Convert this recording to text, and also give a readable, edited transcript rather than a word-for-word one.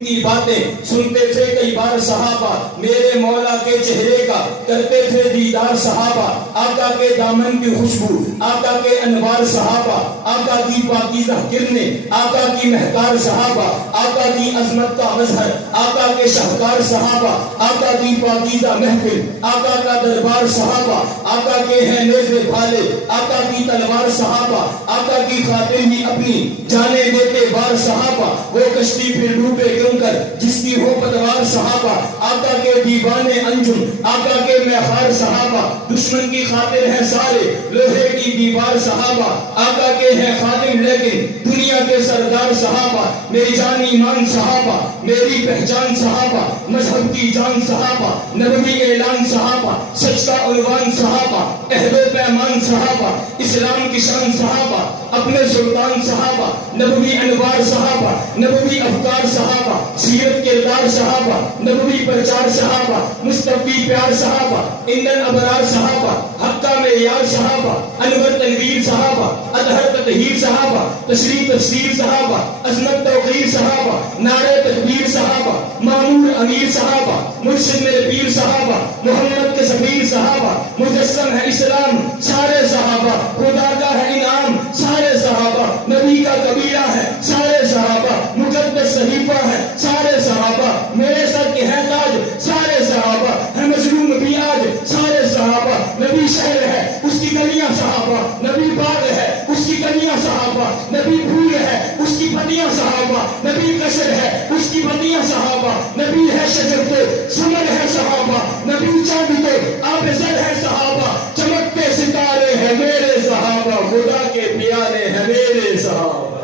کی باتیں سنتے تھے کئی بار صحابہ، میرے مولا کے چہرے کا کرتے تھے دیدار صحابہ، آقا کے دامن کی خوشبو، آقا کے انوار صحابہ، آقا کی پاکیزہ کرنیں، آقا کی مہکار صحابہ، آقا کی عظمت کا مظہر، آقا کے شاہکار صحابہ، آقا کی پاکیزہ محفل، آقا کا دربار صحابہ، آقا کے ہیں نیزے بھالے، آقا کی تلوار صحابہ، آقا کی خاطر ہی اپنی جانے دیتے بار صحابہ، وہ کشتی پھر ڈوبے کر جس کی ہو پتوار صحابہ، آقا کے دیوانے انجم، آقا کے میخار صحابہ، دشمن کی خاطر ہیں سارے لوہے کی دیوار صحابہ، آقا کے ہیں خادم لیکن دنیا کے سردار صحابہ، میری جان ایمان صحابہ، میری پہچان صحابہ، مذہب کی جان صحابہ، نبوی اعلان صحابہ، سچ کا عنوان صحابہ، عہد و پیمان صحابہ، اسلام کی شان صحابہ، اپنے سلطان صحابہ، نبوی انوار صحابہ، نبوی افکار صحابہ، سیرت کردار صحابہ، نبوی پرچار صحابہ، مصطفی پیار صحابہ، ایندھن ابرار صحابہ، حقہ معیار صحابہ، انور تنویر صحابہ، اطہر تطہیر صحابہ، تشریح تفسیر صحابہ، عظمت توقیر صحابہ، نعرہ تکبیر صحابہ، مامور امیر صحابہ، مرشد میرے پیر صحابہ، محمد کے سفیر صحابہ، مجسم ہے اسلام سارے صحابہ، خدا کا ہے انعام سارے صحابہ، نبی کا قبیلہ ہے سارے صحابہ، مقدس صحیفہ ہے سارے صحابہ، میرے سر کے ہیں تاج سارے صحابہ، ہے مظلوم بھی آج سارے صحابہ، نبی شہر ہے اس کی گلیاں صحابہ، نبی باغ ہے اس کی گلیاں صحابہ، نبی پھول ہے اس کی پتیاں صحابہ، نبی قصر ہے اس کی پتیاں صحابہ، نبی ہے شجر تو ثمر ہے صحابہ، نبی چاند تو آب زر ہے صحابہ، چمکتے ستارے ہیں میرے صحابہ، خدا کے پیارے ہیں میرے صحابہ۔